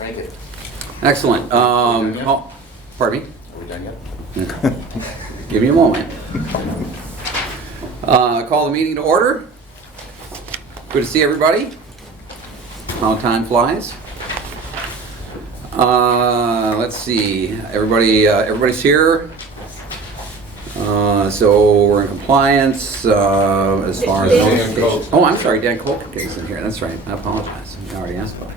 Thank you. Excellent. done yet? Oh, pardon me? Are we done yet? Give me a moment. Call the meeting to order. Good to see everybody. How time flies. Let's see. Everybody's here. So we're in compliance as far as Dan Coke. Oh, I'm sorry, Dan Coke is in here. That's right. I apologize. I already asked about him.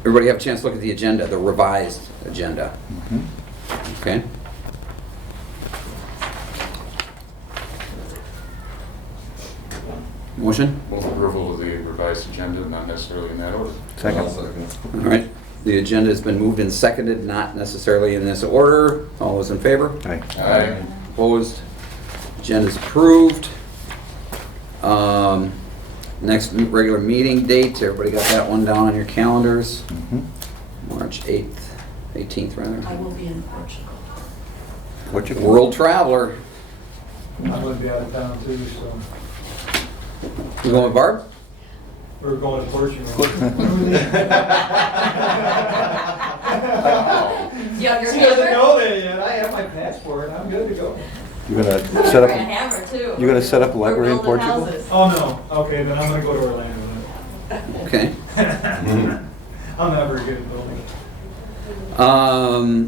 Everybody have a chance to look at the agenda, the revised agenda. Okay. Motion? Move approval of the revised agenda, not necessarily in that order. Second. All right. The agenda has been moved and seconded, not necessarily in this order. All those in favor? Aye. Aye. Opposed? Agenda's approved. Next regular meeting date, everybody got that one down on your calendars? March 8th, 18th rather. I will be in Portugal. What's your World traveler. I'm gonna be out of town too, so You going with Barb? we're going to Portugal. You have your She doesn't hammer? know that yet. I have my passport. I'm good to go. You're gonna We're set a up, hammer too. you're gonna set up a We're library in building Portugal? houses. Oh, no. Okay, then I'm gonna go to Orlando Okay. then. I'm not very good at building.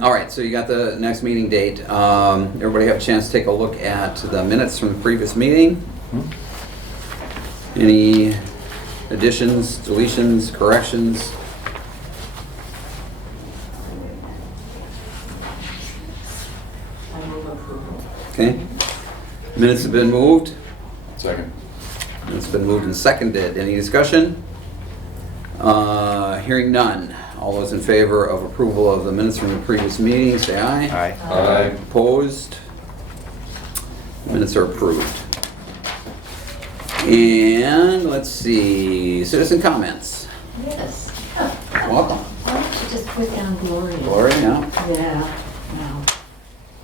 All right, so you got the next meeting date. Everybody have a chance to take a look at the minutes from the previous meeting. Any additions, deletions, corrections? I move approval. Okay. Minutes have been moved. Second. It's been moved and seconded. Any discussion? Hearing none. All those in favor of approval of the minutes from the previous meeting, say aye. Aye. Aye. Opposed? Minutes are approved. And let's see, citizen comments. Yes. Welcome. Why don't you just put down Gloria? Gloria, yeah. Yeah, well,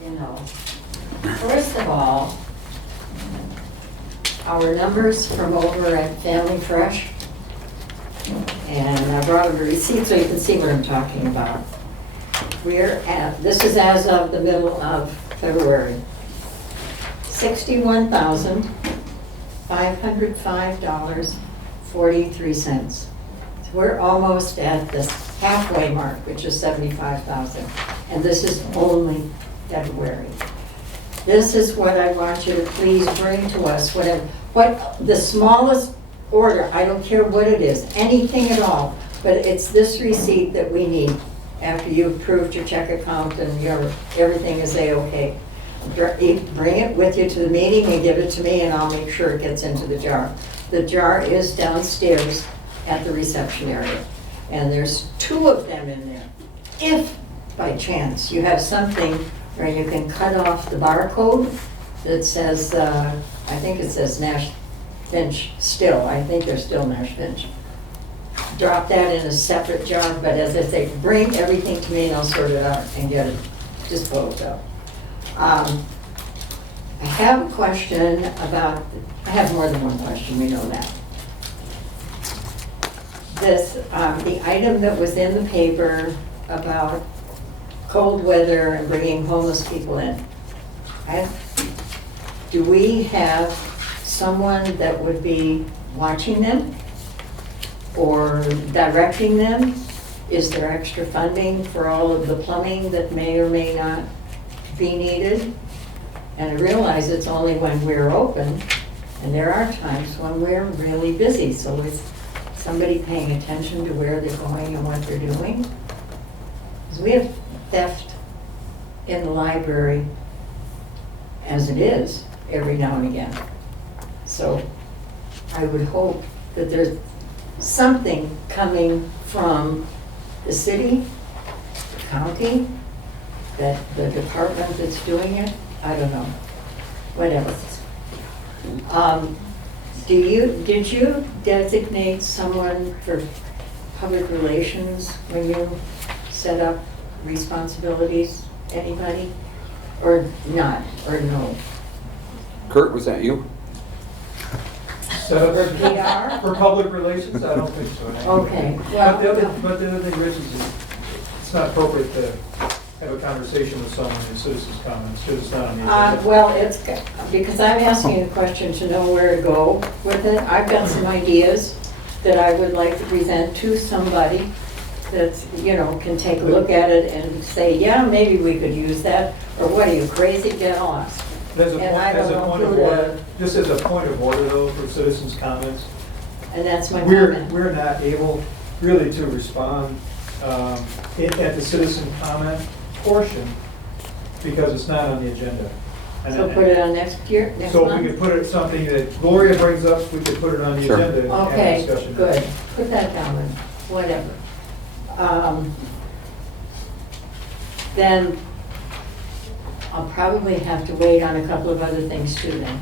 you know. First of all, our numbers from over at Family Fresh, and I brought a receipt so you can see what I'm talking about. We're at, this is as of the middle of February, $61,505.43. So we're almost at the halfway mark, which is 75,000. And this is only February. This is what I want you to please bring to us, what the smallest order, I don't care what it is, anything at all, but it's this receipt that we need after you've approved your check account and everything is A-okay. Bring it with you to the meeting and give it to me and I'll make sure it gets into the jar. The jar is downstairs at the reception area. And there's 2 of them in there. If by chance you have something where you can cut off the barcode that says, I think it says Nash Finch still, I think they're still Nash Finch. Drop that in a separate jar, but as I say, bring everything to me and I'll sort it out and get it disposed of. I have a question about, I have more than one question, we know that. This, the item that was in the paper about cold weather and bringing homeless people in. Do we have someone that would be watching them or directing them? Is there extra funding for all of the plumbing that may or may not be needed? And I realize it's only when we're open, and there are times when we're really busy, so is somebody paying attention to where they're going and what they're doing? Because we have theft in the library as it is every now and again. So I would hope that there's something coming from the city, the county, that the department that's doing it, I don't know, whatever. Did you designate someone for public relations when you set up responsibilities? Anybody? Or not, or no? Kurt, was that you? set up For PR? for public relations? I don't think so. Okay, But the well, other thing, Rich, is it's not appropriate to have a conversation with someone in citizens' comments, because it's not on the agenda. well, it's, because I'm asking a question to know where to go with it. I've got some ideas that I would like to present to somebody that's, can take a look at it and say, yeah, maybe we could use that, or what are you, crazy, get lost? As a and I don't know point of who to- order, this is a point of order though for citizens' comments. And that's my We're comment. not able really to respond at the citizen comment portion because it's not on the agenda. And- So put it on next So we month? could put it, something that Gloria brings up, we could put it on the Sure. agenda and have a Okay, discussion. good. Put that down, then. Whatever. Then I'll probably have to wait on a couple of other things too then.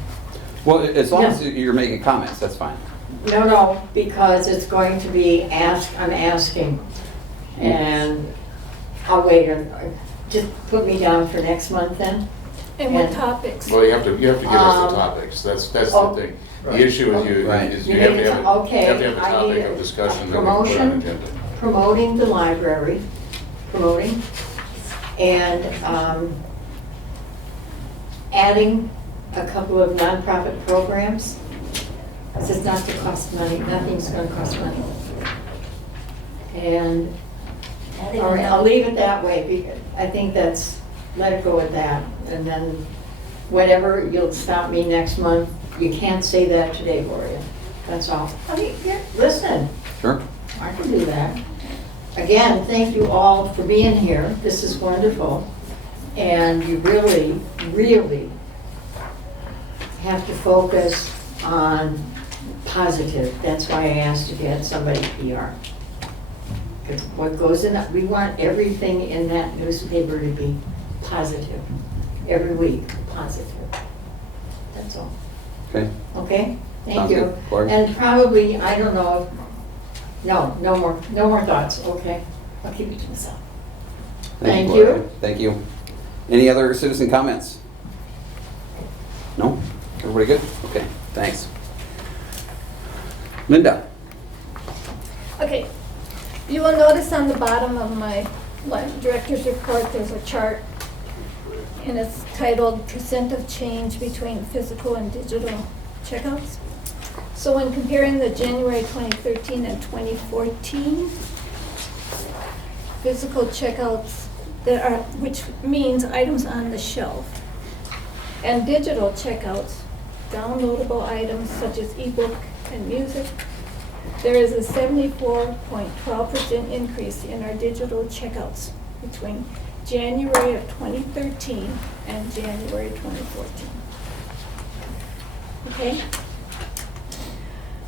Well, as long as Yeah. you're making comments, that's fine. No, because it's going to be I'm asking. And I'll wait, just put me down for next month then. And what And- topics? Well, you have to give us Um, the topics, that's the oh, thing. right. The issue is you, Right. is You you have need to to- have, okay, you have to have a I need topic a- of discussion a that we put on promotion. the agenda. Promoting the library, and adding a couple of nonprofit programs. This is not to cost money, nothing's gonna cost money. And, all right, I'll leave it that way, because I think let it go at that. And then whatever, you'll stop me next month. You can't say that today, Gloria, that's all. I mean, listen. Sure. I can do that. Again, thank you all for being here. This is wonderful. And you really, really have to focus on positive. That's why I asked if you had somebody PR. Because what goes in, we want everything in that newspaper to be positive. Every week, positive. That's all. Okay. Okay? Thank Sounds you. good. Gloria? And probably, I don't know, no more thoughts, okay? I'll keep it to myself. Thank Gloria. you. Thank you. Any other citizen comments? No? Everybody good? Okay, thanks. Linda? Okay, you will notice on the bottom of my director's report, there's a chart, and it's titled "Percent of Change Between Physical and Digital Checkouts." So when comparing the January 2013 and 2014 physical checkouts which means items on the shelf, and digital checkouts, downloadable items such as ebook and music, there is a 74.12% increase in our digital checkouts between January of 2013 and January 2014. Okay?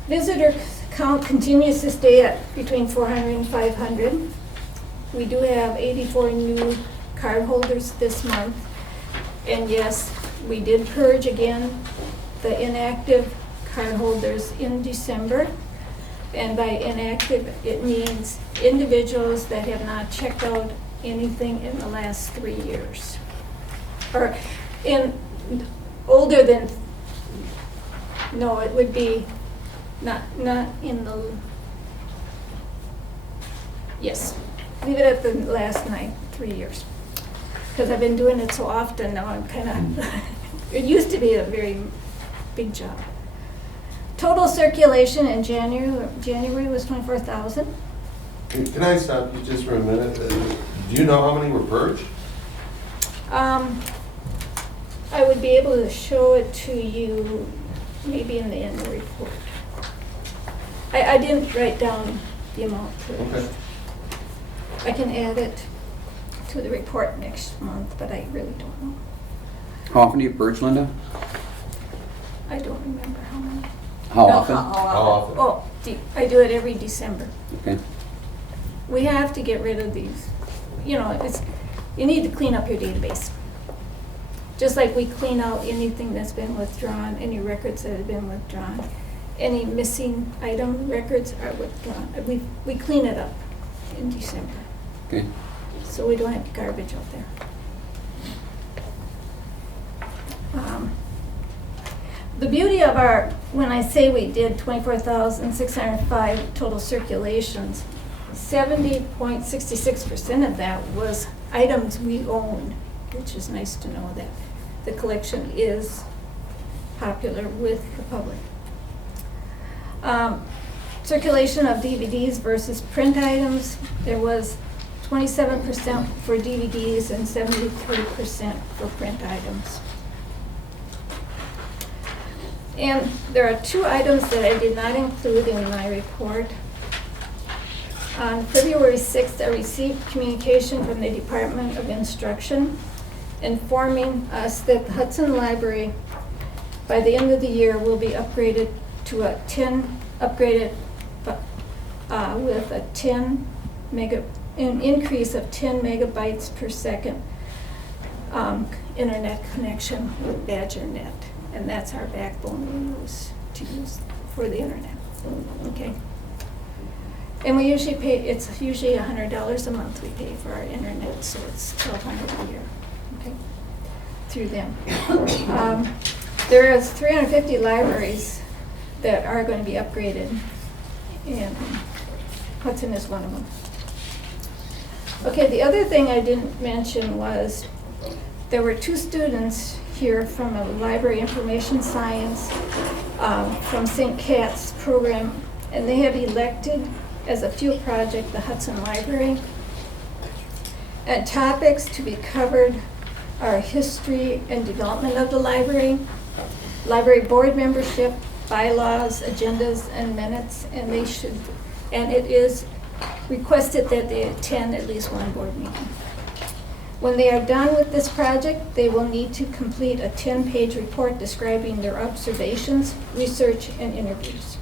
Visitor count continues to stay at between 400 and 500. We do have 84 new card holders this month. And yes, we did purge again the inactive card holders in December. And by inactive, it means individuals that have not checked out anything in the last 3 years. Or older than, no, it would be not in the, yes, leave it at the last 3 years. Because I've been doing it so often now, I'm kind of, it used to be a very big job. Total circulation in January was 24,000. Can I stop you just for a minute? Do you know how many were purged? I would be able to show it to you maybe in the annual report. I didn't write down the amount purged. Okay. I can add it to the report next month, but I really don't know. How often do you purge, Linda? I don't remember how many. How No, often? How often? Oh, I do it every December. Okay. We have to get rid of these. You know, you need to clean up your database. Just like we clean out anything that's been withdrawn, any records that have been withdrawn, any missing item records are withdrawn. We clean it up in December, Okay. so we don't have garbage out there. the beauty of our, when I say we did 24,605 total circulations, 70.66% of that was items we owned, which is nice to know that the collection is popular with the public. Circulation of DVDs versus print items, there was 27% for DVDs and 73% for print items. And there are two items that I did not include in my report. On February 6th, I received communication from the Department of Instruction informing us that the Hudson Library, by the end of the year, will be upgraded to a with a an increase of 10 megabytes per second internet connection with BadgerNet. And that's our backbone we use for the internet, okay? And we usually pay, it's usually $100 a month we pay for our internet, so it's $1,200 a year, okay? Through them. There is 350 libraries that are going to be upgraded, and Hudson is one of them. Okay, the other thing I didn't mention was there were two students here from a library information science from St. Cat's program, and they have elected as a field project the Hudson Library. And topics to be covered are history and development of the library, library board membership, bylaws, agendas, and minutes, and it is requested that they attend at least one board meeting. When they are done with this project, they will need to complete a 10-page report describing their observations, research, and interviews.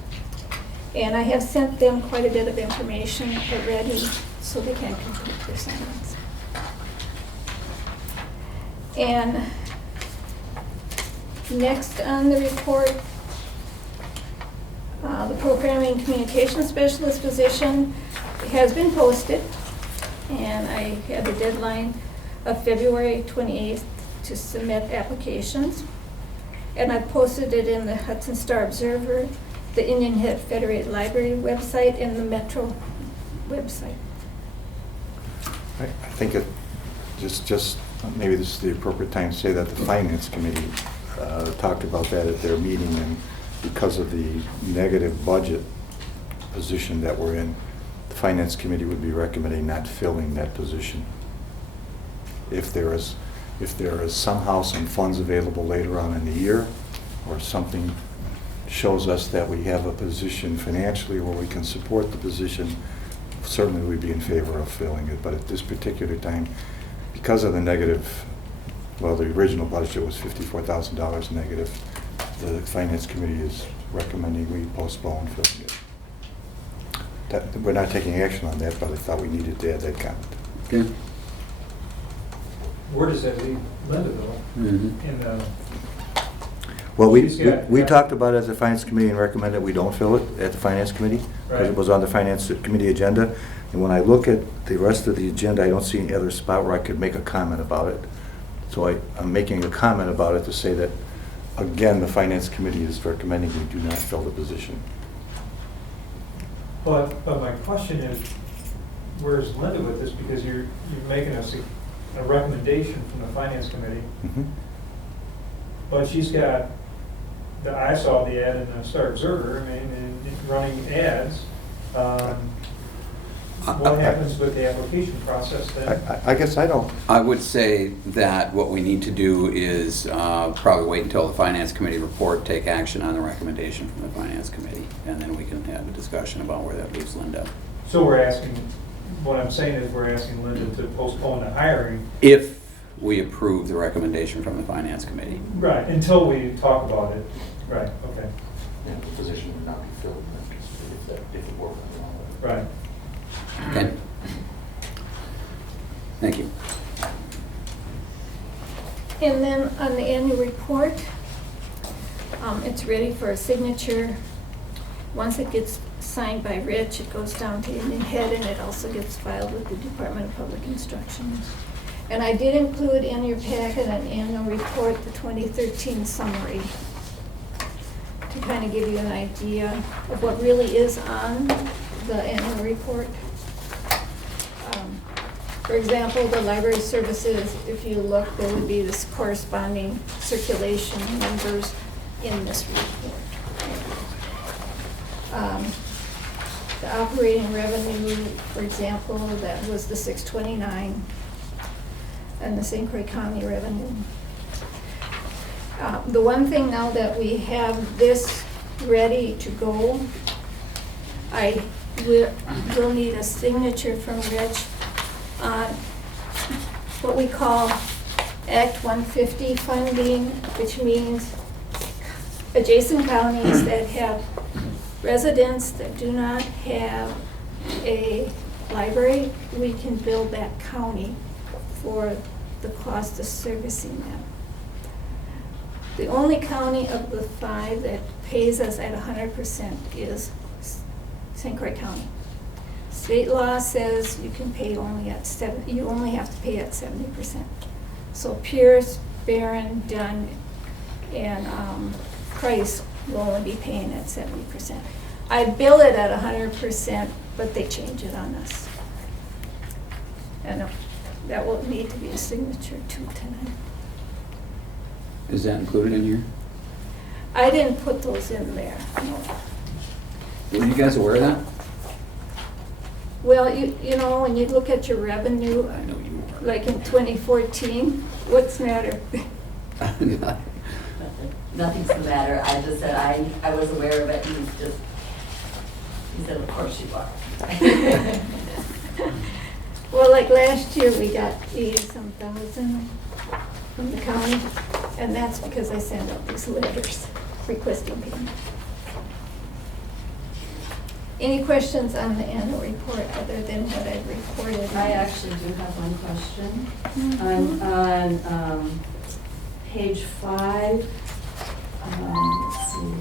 And I have sent them quite a bit of information already so they can complete their assignments. And next on the report, the programming communication specialist position has been posted, and I had the deadline of February 28th to submit applications. And I posted it in the Hudson Star Observer, the Indian Head Federated Library website, and the Metro website. I think it just maybe this is the appropriate time to say that the Finance Committee talked about that at their meeting, and because of the negative budget position that we're in, the Finance Committee would be recommending not filling that position. If there is somehow some funds available later on in the year, or something shows us that we have a position financially where we can support the position, certainly we'd be in favor of filling it. But at this particular time, because of the negative, well, the original budget was $54,000 negative, the Finance Committee is recommending we postpone filling it. We're not taking action on that, but I thought we needed to add that comment. Okay. Where does that leave Linda, though? Mm-hmm. In the, Well, we Yeah. talked about it as a Finance Committee and recommended we don't fill it at the Finance Committee, because Right. it was on the Finance Committee agenda. And when I look at the rest of the agenda, I don't see any other spot where I could make a comment about it. So I'm making a comment about it to say that, again, the Finance Committee is recommending we do not fill the position. but my question is, where's Linda with this? Because you're making us a recommendation from the Finance Committee, Mhm. but she's got, I saw the ad in the Star Observer, I mean, and running ads. What happens with the application process then? I guess I don't. I would say that what we need to do is probably wait until the Finance Committee report, take action on the recommendation from the Finance Committee, and then we can have a discussion about where that leaves Linda. So we're asking, what I'm saying is we're asking Linda to postpone the hiring. If we approve the recommendation from the Finance Committee. Right, until we talk about it. Right, okay, And the position would not be filled if it were. right. Okay. Thank you. And then on the annual report, it's ready for a signature. Once it gets signed by Rich, it goes down to Indian Head, and it also gets filed with the Department of Public Instruction. And I did include in your packet an annual report, the 2013 summary. to kind of give you an idea of what really is on the annual report. For example, the library services, if you look, there would be this corresponding circulation numbers in this report. The operating revenue, for example, that was the 629, and the St. Croix County revenue. The one thing now that we have this ready to go, I will need a signature from Rich on what we call Act 150 funding, which means adjacent counties that have residents that do not have a library, we can bill that county for the cost of servicing them. The only county of the 5 that pays us at 100% is St. Croix County. State law says you can pay only at you only have to pay at 70%. So Pierce, Barron, Dunn, and Price will only be paying at 70%. I bill it at 100%, but they change it on us. And that will need to be a signature too tonight. Is that included in here? I didn't put those in there, no. Were you guys aware of that? Well, you know, when you look at your revenue, I know you were. like in 2014, what's the matter? Nothing's the matter. I just said I was aware of it, and he said, of course you are. Well, like last year, we got 80-some thousand from the county, and that's because I sent out these letters requesting payment. Any questions on the annual report other than what I've reported? I actually do have one question. Mhm. On page 5, let's see.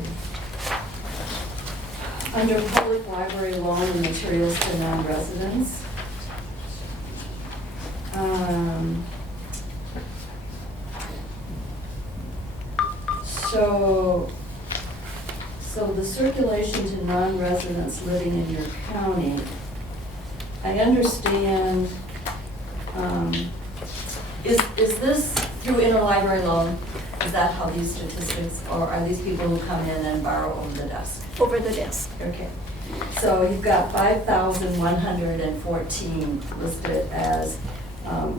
Under public library loan and materials to non-residents. So the circulation to non-residents living in your county, I understand, is this through interlibrary loan? Is that how these statistics, or are these people who come in and borrow over the desk? Over the desk. Okay, so you've got 5,114 listed as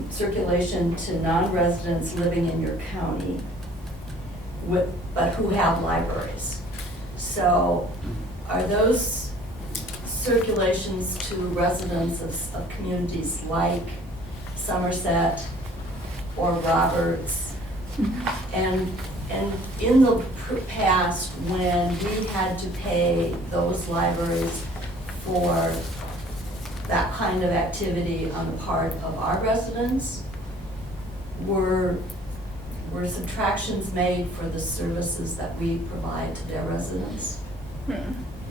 circulation to non-residents living in your county, but who have libraries. So are those circulations to residents of communities like Somerset or Roberts? And in the past, when we had to pay those libraries for that kind of activity on the part of our residents, were subtractions made for the services that we provide to their residents?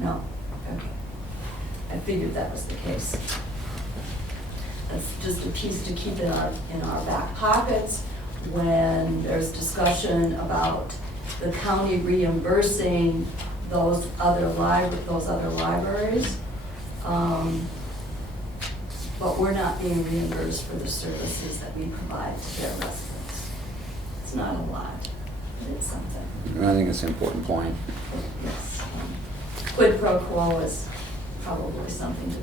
No? Okay. I figured that was the case. That's just a piece to keep in our back pockets when there's discussion about the county reimbursing those other libraries. But we're not being reimbursed for the services that we provide to their residents. It's not a lot, but it's something. I think it's an important point. Yes. Quid pro quo is probably something to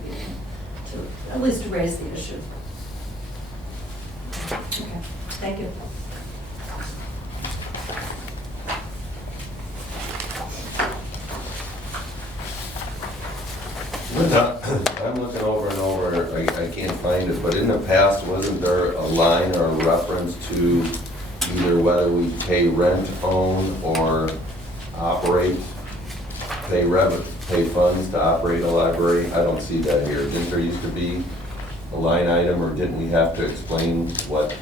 at least to raise the issue. Okay, thank you. I'm looking over and over, I can't find it, but in the past, wasn't there a line or a reference to either whether we pay rent, own, or operate, pay funds to operate a library? I don't see that here. Didn't there used to be a line item, or didn't we have to explain what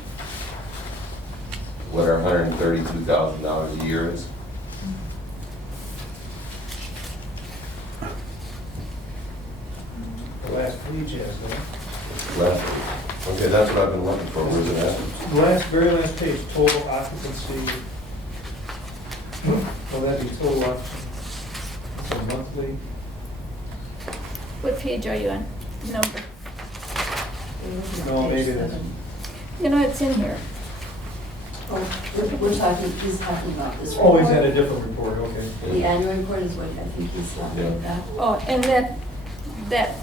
our $132,000 a year is? The last page has that. Okay, that's what I've been looking for. Where's it at? Very last page, total occupancy. Well, that'd be total occupancy. monthly. What page are you on? Number? No, maybe that's. You know, it's in here. Oh, we're talking, he's talking about this. Oh, he's report. had a different report, okay. The annual report is what I think he's talking about. Oh, and that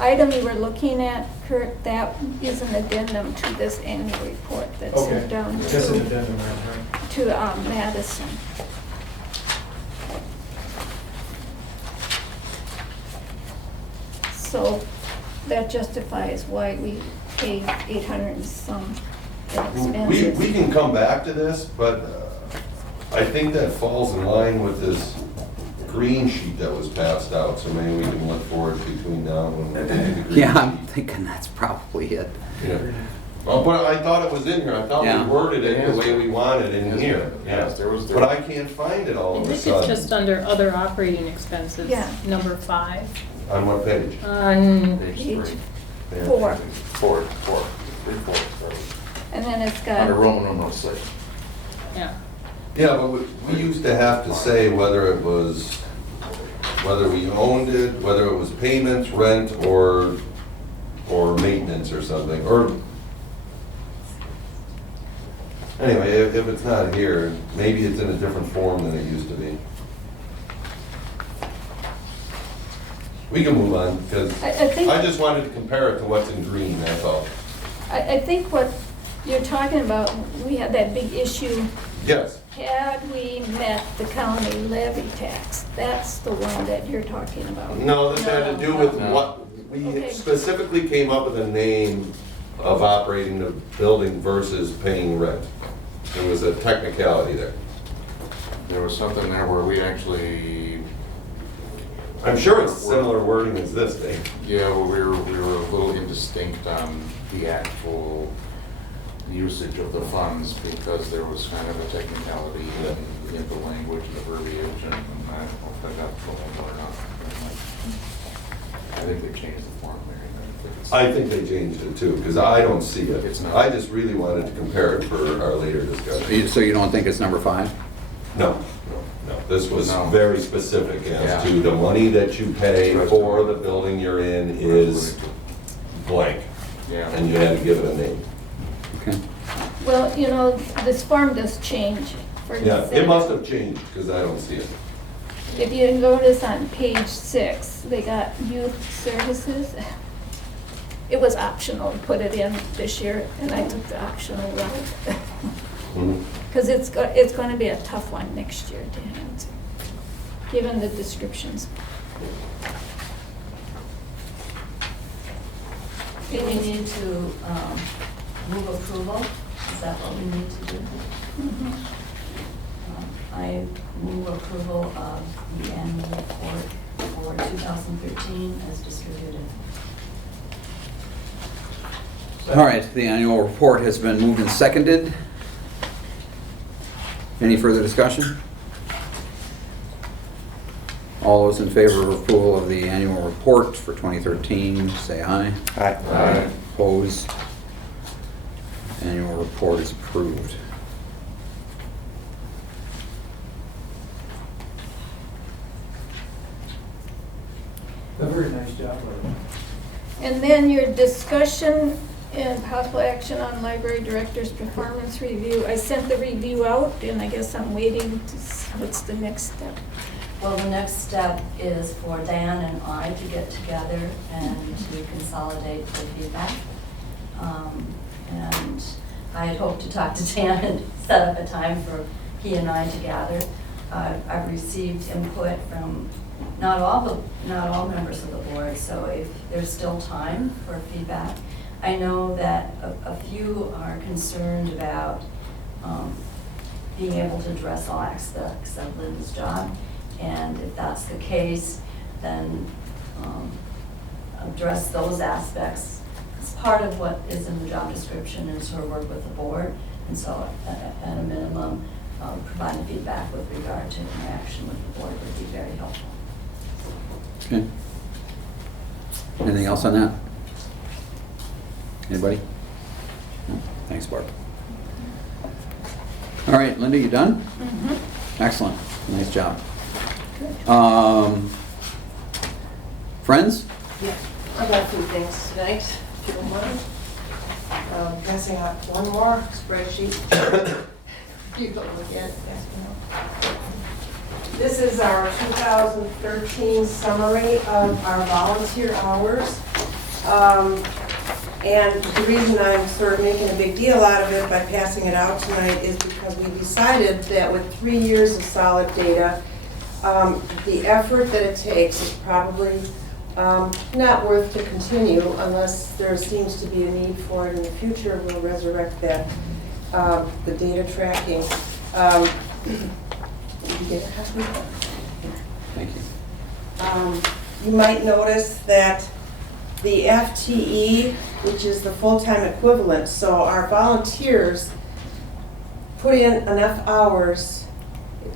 item you were looking at, Kurt, that is an addendum to this annual report that's Okay, sent down that's an to, addendum, right? to Madison. So that justifies why we paid 800 and some in We expenses. can come back to this, but I think that falls in line with this green sheet that was passed out, so maybe we can look forward between now and when we do the green Yeah, I'm sheet. thinking that's probably it. Yeah. Well, but I thought it was in here, I thought Yeah. we worded it the way we wanted in Yes, here. yes, there was- But I can't find it all I of a think it's sudden. just under other operating expenses, Yeah. number 5. On what page? On, Page Page 3. 4. 4, 3, 4, sorry. And then it's got. Under Roman numeral 6. yeah, Yeah, but we used to have to say whether it was, whether we owned it, whether it was payments, rent, or maintenance or something, or, anyway, if it's not here, maybe it's in a different form than it used to be. We can move on, because I think. I just wanted to compare it to what's in green, that's all. I think what you're talking about, we had that big issue, Yes, had we met the county levy tax, that's the one that you're talking about. no, this had to do with No. what, we Okay. specifically came up with a name of operating the building versus paying rent. There was a technicality there. There was something there where we actually, I'm sure it's similar wording as this thing. yeah, well, we were a little indistinct on the actual usage of the funds because there was kind of a technicality in the language and the verbiage, and I don't know if I got full or not. I think they changed the form there. I think they changed it too, because I don't see it. It's not. I just really wanted to compare it for our later discussion. So you don't think it's number 5? No, no, this was No. very specific as Yeah. to the money that you pay for the building you're in is blank, Yeah. and you had to give it a name. Okay. Well, you know, this form does change. For Yeah, example, it must have changed, because I don't see it. if you notice on page 6, they got youth services. It was optional to put it in this year, and I took the optional route. Mhm. Because it's going to be a tough one next year to answer, given the descriptions. Do we need to move approval? Is that what we need to do? Mhm. I move approval of the annual report for 2013 as distributed. All right, the annual report has been moved and seconded. Any further discussion? All those in favor of approval of the annual report for 2013, say aye. Aye. Aye. Opposed? Annual report is approved. A very nice job, Larry. And then your discussion and possible action on library director's performance review. I sent the review out, and I guess I'm waiting to see what's the next step. Well, the next step is for Dan and I to get together and to consolidate the feedback. And I had hoped to talk to Dan and set up a time for he and I to gather. I've received input from not all members of the board, so if there's still time for feedback. I know that a few are concerned about being able to address all aspects of Lynn's job. And if that's the case, then address those aspects. It's part of what is in the job description is her work with the board. And so at a minimum, providing feedback with regard to interaction with the board would be very helpful. Okay. Anything else on that? Anybody? No? Thanks, Barb. All right, Linda, you done? Mhm. Excellent. Nice job. Friends? Yeah, I've got a few things tonight, if you don't mind. Passing out one more spreadsheet. You can look at it, yes, you know. This is our 2013 summary of our volunteer hours. And the reason I'm sort of making a big deal out of it by passing it out tonight is because we decided that with 3 years of solid data, the effort that it takes is probably not worth to continue unless there seems to be a need for it in the future. We'll resurrect that, the data tracking. Did you get a copy of that? Thank you. You might notice that the FTE, which is the full-time equivalent, so our volunteers put in enough hours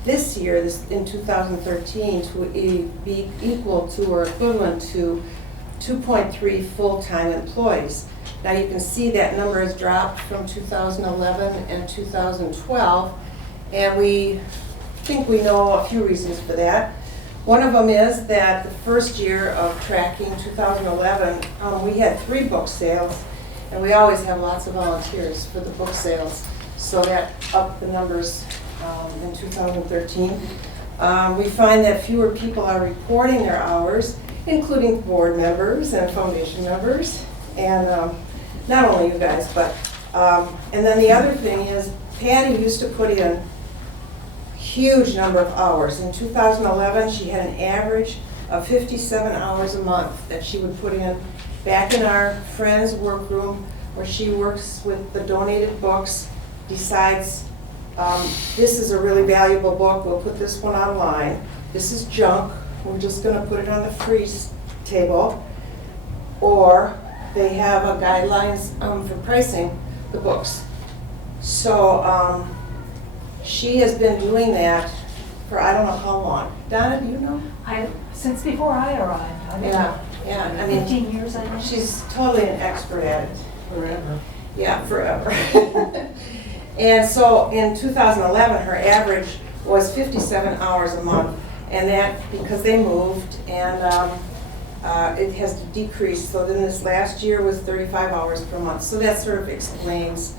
this year, in 2013, to be equal to or equivalent to 2.3 full-time employees. Now you can see that number has dropped from 2011 and 2012, and we think we know a few reasons for that. One of them is that the first year of tracking, 2011, we had 3 book sales, and we always have lots of volunteers for the book sales, so that upped the numbers in 2013. We find that fewer people are reporting their hours, including board members and foundation members, and not only you guys, but, and then the other thing is Patty used to put in huge number of hours. In 2011, she had an average of 57 hours a month that she would put in back in our Friends workroom, where she works with the donated books, decides this is a really valuable book, we'll put this one online. This is junk, we're just going to put it on the freeze table. Or they have a guidelines for pricing the books. So she has been doing that for I don't know how long. Donna, do you know? Since before I arrived. I Yeah, I mean, 15 years, I think. she's totally an expert at it. Forever. Yeah, forever. And so in 2011, her average was 57 hours a month, and that because they moved, and it has decreased. So then this last year was 35 hours per month. So that sort of explains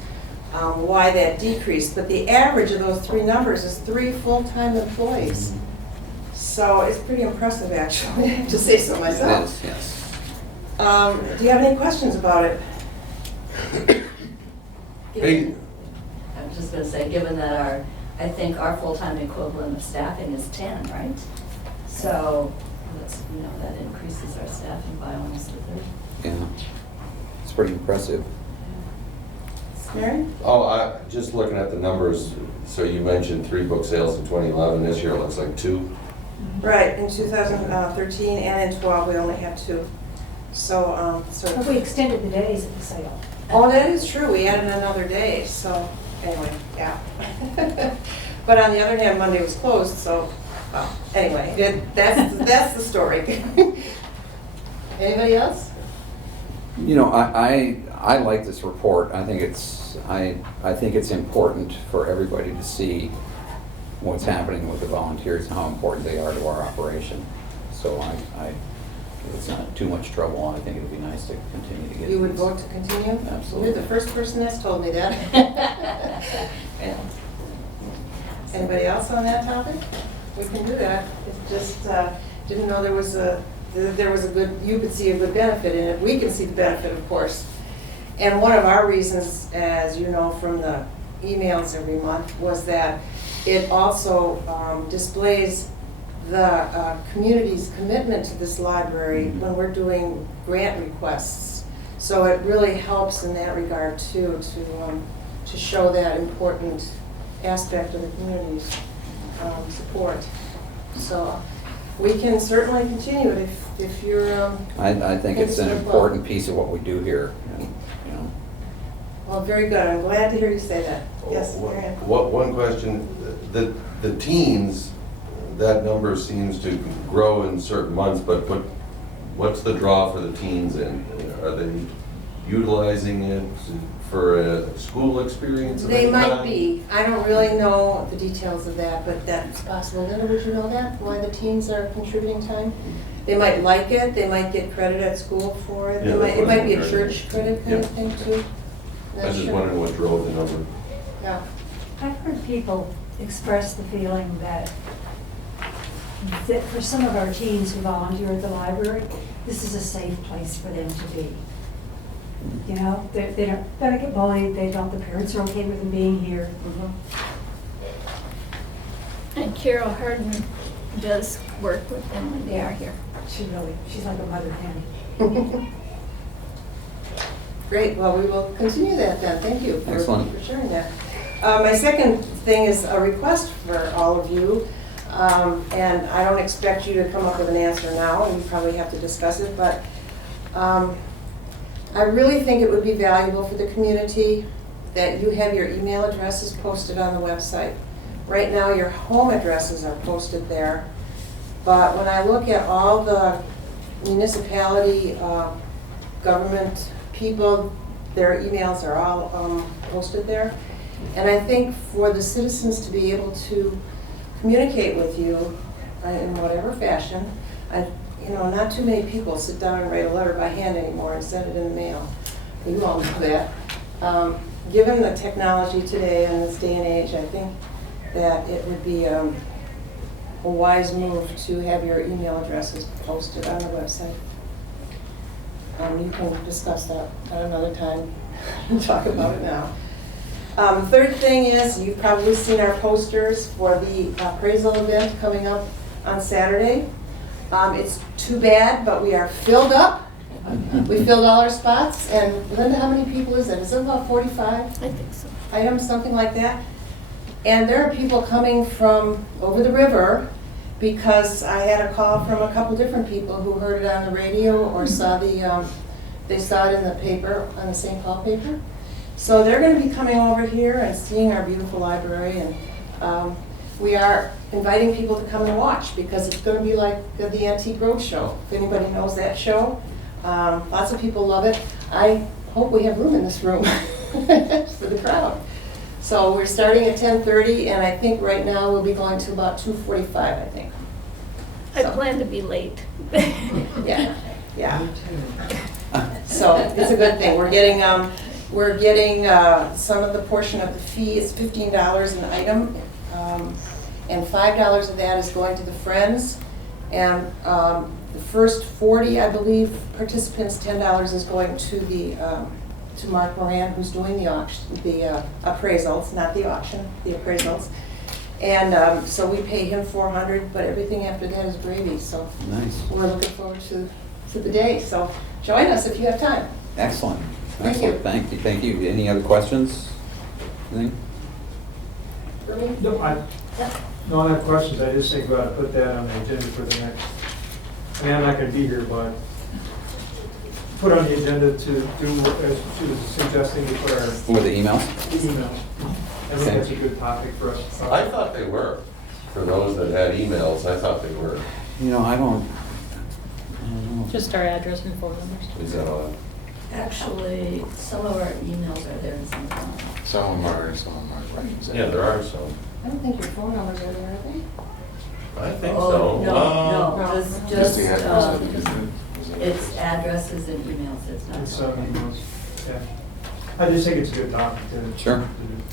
why that decreased. But the average of those 3 numbers is 3 full-time employees. So it's pretty impressive, actually, I have to say so myself. It is, yes. Do you have any questions about it? Hey, I was just gonna say, given that I think our full-time equivalent of staffing is 10, right? So, that's, that increases our staffing by almost a third. Yeah. It's pretty impressive. Mary? oh, just looking at the numbers, so you mentioned 3 book sales in 2011, this year it looks like 2. Right, in 2013 and in 12, we only had 2. So, But we extended the days of the sale. oh, that is true, we added another day, so, anyway, yeah. But on the other hand, Monday was closed, so, well, anyway, that's the story. Anybody else? You know, I like this report. I think it's important for everybody to see what's happening with the volunteers and how important they are to our operation. So if it's not too much trouble, I think it'd be nice to continue to get You would these. vote to continue? Absolutely. You're the first person that's told me that. Yeah. Anybody else on that topic? We can do that. It's just, didn't know there was a good, you could see a good benefit in it. We can see the benefit, of course. And one of our reasons, as you know from the emails every month, was that it also displays the community's commitment to this library when we're doing grant requests. So it really helps in that regard too, to show that important aspect of the community's support. So we can certainly continue it if you're. I think it's an important piece of what we do here. And, Well, very good. I'm glad to hear you say that. Yes, Marianne. One question, the teens, that number seems to grow in certain months, but what's the draw for the teens, and are they utilizing it for a school experience of They any might kind? be. I don't really know the details of that, but that's possible. Linda, would you know that? Why the teens are contributing time? They might like it, they might get credit at school for it. Yeah, They might- that's It what might be a I'm church credit kind of Yeah. thing too. I Not was just sure. wondering what drove the number. Yeah. I've heard people express the feeling that for some of our teens who volunteer at the library, this is a safe place for them to be. You know, they don't get bullied, the parents are okay with them being here. And Carol Hardin does work with them when they are here. She's like a mother hen. Great, well, we will continue that then. Thank you for Excellent. sharing that. My second thing is a request for all of you. And I don't expect you to come up with an answer now, and you probably have to discuss it, but I really think it would be valuable for the community that you have your email addresses posted on the website. Right now, your home addresses are posted there, but when I look at all the municipality, government people, their emails are all posted there. And I think for the citizens to be able to communicate with you in whatever fashion, not too many people sit down and write a letter by hand anymore and send it in the mail. You all know that. Given the technology today in this day and age, I think that it would be a wise move to have your email addresses posted on the website. You can discuss that at another time and talk about it now. Third thing is, you've probably seen our posters for the appraisal event coming up on Saturday. It's too bad, but we are filled up. We filled all our spots, and Linda, how many people is it? Is it about 45 I think so. items, something like that? And there are people coming from over the river, because I had a call from a couple different people who heard it on the radio or saw they saw it in the paper, on the St. Paul paper. So they're going to be coming over here and seeing our beautiful library, and we are inviting people to come and watch, because it's going to be like the Antique Roadshow. If anybody knows that show, lots of people love it. I hope we have room in this room for the crowd. So we're starting at 10:30, and I think right now we'll be going to about 2:45, I think. I So- plan to be late. Yeah, yeah. So it's a good thing. We're getting some of the portion of the fee is $15 an item, and $5 of that is going to the Friends. And the first 40, I believe, participants, $10 is going to to Mark Moran, who's doing the auction, the appraisals, not the auction, the appraisals. And so we pay him $400, but everything after that is gravy. So Nice. we're looking forward to the day. So join us if you have time. Excellent. Thank you. Excellent. Thank you. Any other questions? Anything? For me? No, I don't have questions, I just think we ought to put that on the agenda for the next, I'm not gonna be here, but put on the agenda to do, as she was suggesting, to put our With the emails? emails. I think that's a good topic for us to talk I about. thought they were. For those that had emails, I thought they were. I don't know. Just our address and phone numbers. Is that all? Actually, some of our emails are there and some are not. Some of them are, some of them aren't. Yeah, there are some. I don't think your phone numbers are there, are they? I think Oh, so. no, No. just, Just the address. it's addresses and emails, it's not. It's emails, yeah. I just think it's a good topic to. Sure.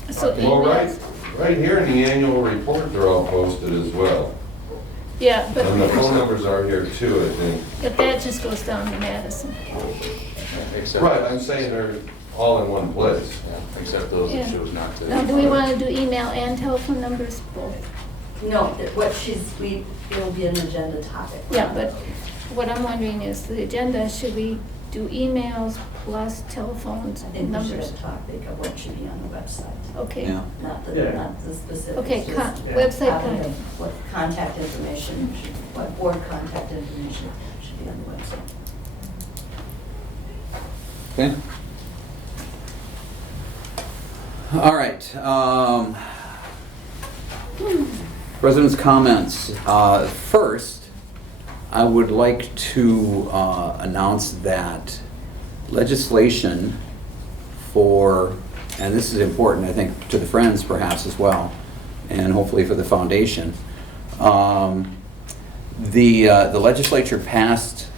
to So talk about. Well, right here in the annual report, they're all posted as well. Yeah, And the phone but numbers are here too, I think. that just goes down to Madison. Except- Right, I'm saying they're all in one place. Yeah, except those that Yeah. choose not to. Now, do we want to do email and telephone numbers both? No, it'll be an agenda topic. Yeah, but what I'm wondering is the agenda, should we do emails plus telephones I and think we should numbers? have a topic of what should be on the website, Okay. Yeah. Yeah. not the specifics. Okay, just Yeah. website having contact. What contact information, what board contact information should be on the website. Okay. All right. President's comments. First, I would like to announce that legislation for, and this is important, I think, to the Friends perhaps as well, and hopefully for the foundation. The legislature passed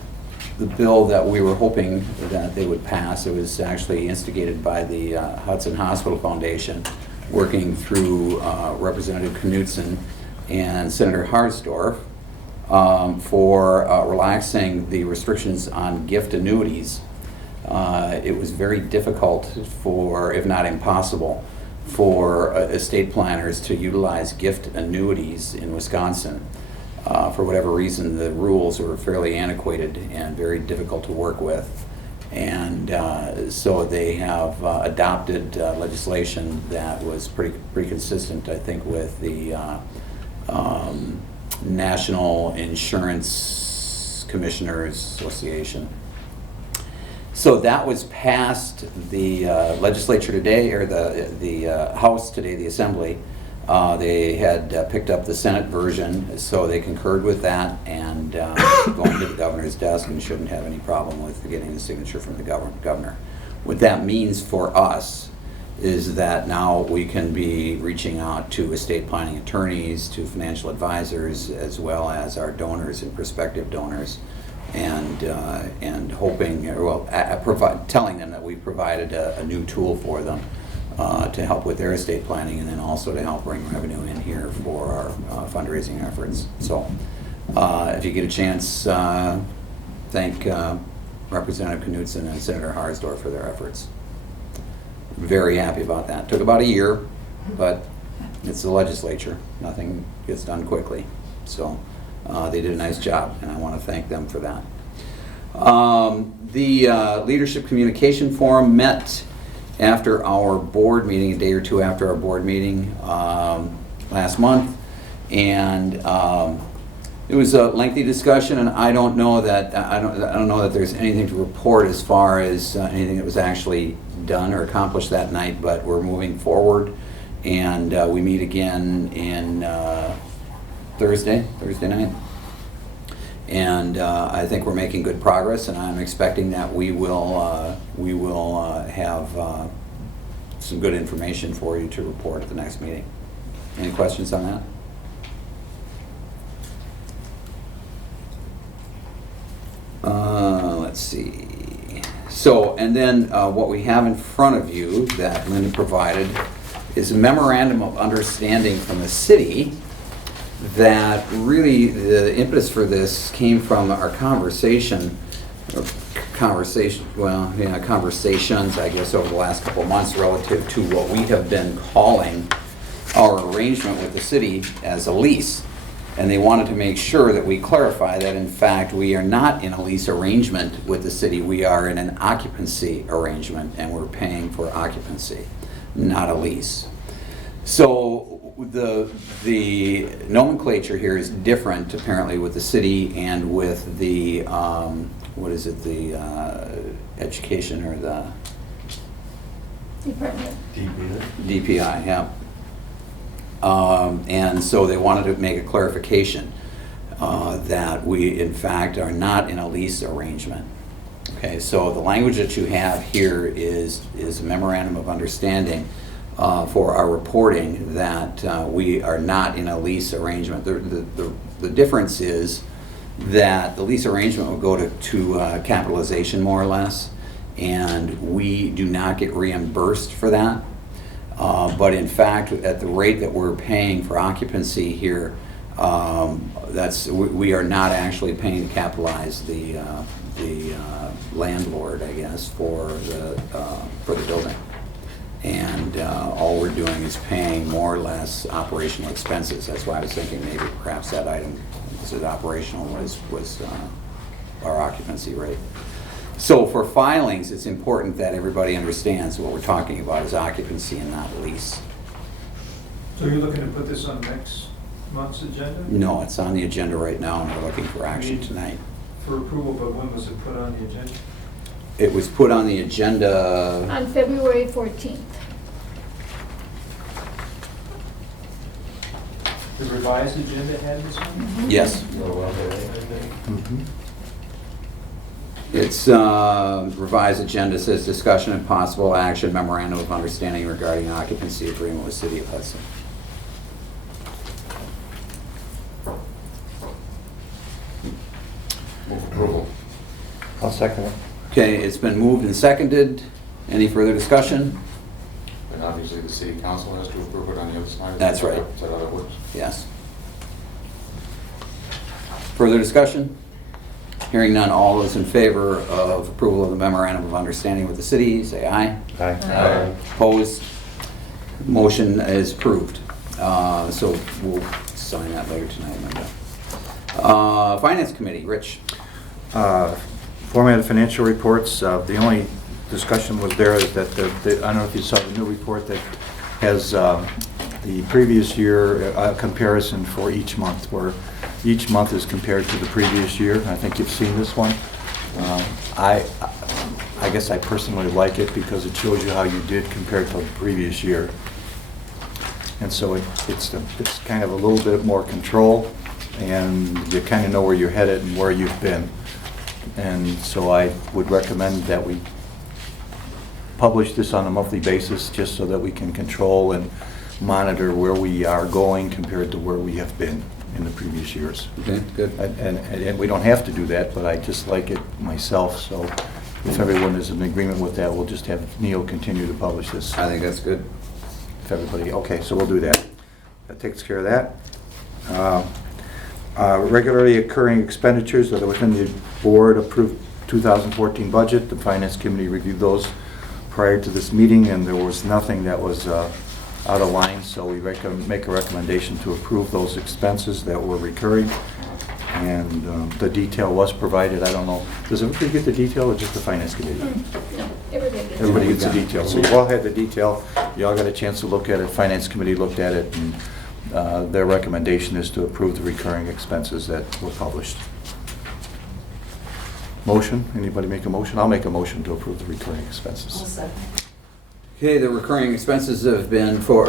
the bill that we were hoping that they would pass. It was actually instigated by the Hudson Hospital Foundation, working through Representative Knudsen and Senator Harsdorf, for relaxing the restrictions on gift annuities. It was very difficult for, if not impossible, for estate planners to utilize gift annuities in Wisconsin. For whatever reason, the rules were fairly antiquated and very difficult to work with. And so they have adopted legislation that was pretty consistent, I think, with the National Insurance Commissioners Association. So that was passed. The legislature today, or the House today, the Assembly, they had picked up the Senate version, so they concurred with that and going to the governor's desk and shouldn't have any problem with getting the signature from the governor. What that means for us is that now we can be reaching out to estate planning attorneys, to financial advisors, as well as our donors and prospective donors, and hoping, telling them that we've provided a new tool for them to help with their estate planning, and then also to help bring revenue in here for our fundraising efforts. So if you get a chance, thank Representative Knudsen and Senator Harsdorf for their efforts. Very happy about that. Took about a year, but it's the legislature. Nothing gets done quickly. So they did a nice job, and I want to thank them for that. The Leadership Communication Forum met after our board meeting, a day or two after our board meeting last month, and it was a lengthy discussion, and I don't know that there's anything to report as far as anything that was actually done or accomplished that night, but we're moving forward, and we meet again in Thursday night. And I think we're making good progress, and I'm expecting that we will have some good information for you to report at the next meeting. Any questions on that? Let's see. So, and then what we have in front of you that Linda provided is a memorandum of understanding from the city that really the impetus for this came from our conversations, I guess, over the last couple of months relative to what we have been calling our arrangement with the city as a lease. And they wanted to make sure that we clarify that, in fact, we are not in a lease arrangement with the city. We are in an occupancy arrangement, and we're paying for occupancy, not a lease. So the nomenclature here is different, apparently, with the city and with the, the education or the Department. DPI, yeah. And so they wanted to make a clarification that we, in fact, are not in a lease arrangement. Okay, so the language that you have here is a memorandum of understanding for our reporting that we are not in a lease arrangement. The difference is that the lease arrangement will go to capitalization, more or less, and we do not get reimbursed for that. But in fact, at the rate that we're paying for occupancy here, we are not actually paying to capitalize the landlord, I guess, for the building. And all we're doing is paying more or less operational expenses. That's why I was thinking maybe perhaps that item, was it operational, was our occupancy rate. So for filings, it's important that everybody understands what we're talking about is occupancy and not lease. So you're looking to put this on next month's agenda? No, it's on the agenda right now, and we're looking for action tonight. For approval, but when was it put on the agenda? It was put on the agenda. On February 14th. The revised agenda had this on? Yes. Mhm. It's revised agenda, says discussion and possible action memorandum of understanding regarding occupancy agreement with City of Hudson. Move approval. I'll second it. Okay, it's been moved and seconded. Any further discussion? And obviously, the city council has to approve it on the other side. That's right. Is that how that works? Yes. Further discussion? Hearing none, all those in favor of approval of the memorandum of understanding with the city, say aye. Aye. Opposed? Motion is approved. So we'll sign that later tonight, Linda. Finance Committee, Rich. Formatted financial reports, the only discussion was there is that, I don't know if you saw the new report that has the previous year comparison for each month, where each month is compared to the previous year. I think you've seen this one. I guess I personally like it because it shows you how you did compared to the previous year. And so it's kind of a little bit more control, and you kind of know where you're headed and where you've been. And so I would recommend that we publish this on a monthly basis, just so that we can control and monitor where we are going compared to where we have been in the previous years. Okay, good. And we don't have to do that, but I just like it myself, so if everyone is in agreement with that, we'll just have Neil continue to publish this. I think that's good. If everybody, okay, so we'll do that. That takes care of that. Regularly occurring expenditures that are within the board-approved 2014 budget. The Finance Committee reviewed those prior to this meeting, and there was nothing that was out of line, so we make a recommendation to approve those expenses that were recurring. And the detail was provided. I don't know, does everybody get the detail or just the Finance Committee? No, everybody gets it. Everybody gets the detail. So you all had the detail, you all got a chance to look at it, Finance Committee looked at it, and their recommendation is to approve the recurring expenses that were published. Motion, anybody make a motion? I'll make a motion to approve the recurring I'll expenses. second. Okay, the recurring expenses have been for,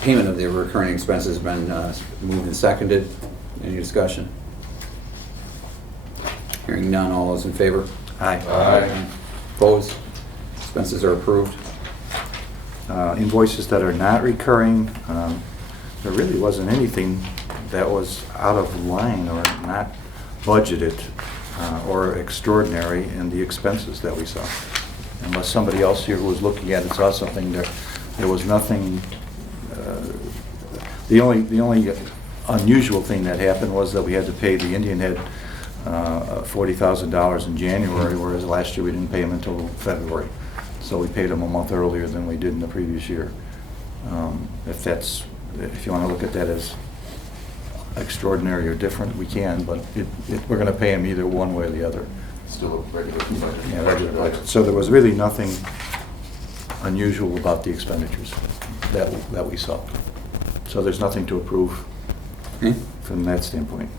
payment of the recurring expenses have been moved and seconded. Any discussion? Hearing none, all those in favor? Aye. Aye. Opposed? Expenses are approved. Invoices that are not recurring, there really wasn't anything that was out of line or not budgeted or extraordinary in the expenses that we saw. Unless somebody else here who was looking at it saw something, there was nothing. The only unusual thing that happened was that we had to pay the Indian Head $40,000 in January, whereas last year we didn't pay them until February. So we paid them a month earlier than we did in the previous year. If you want to look at that as extraordinary or different, we can, but we're going to pay them either one way or the other. Still a regular budget. Yeah, regular budget. So there was really nothing unusual about the expenditures that we saw. So there's nothing to approve from that standpoint.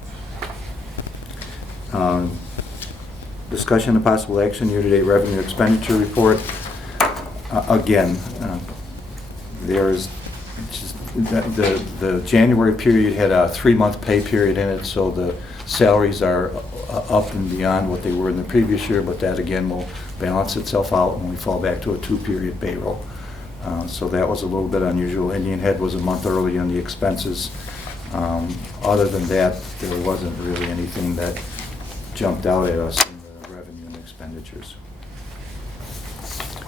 Discussion and possible action, year-to-date revenue expenditure report. Again, there's just the January period had a 3-month pay period in it, so the salaries are up and beyond what they were in the previous year, but that again will balance itself out when we fall back to a 2-period payroll. So that was a little bit unusual. Indian Head was a month early on the expenses. Other than that, there wasn't really anything that jumped out at us in the revenue and expenditures.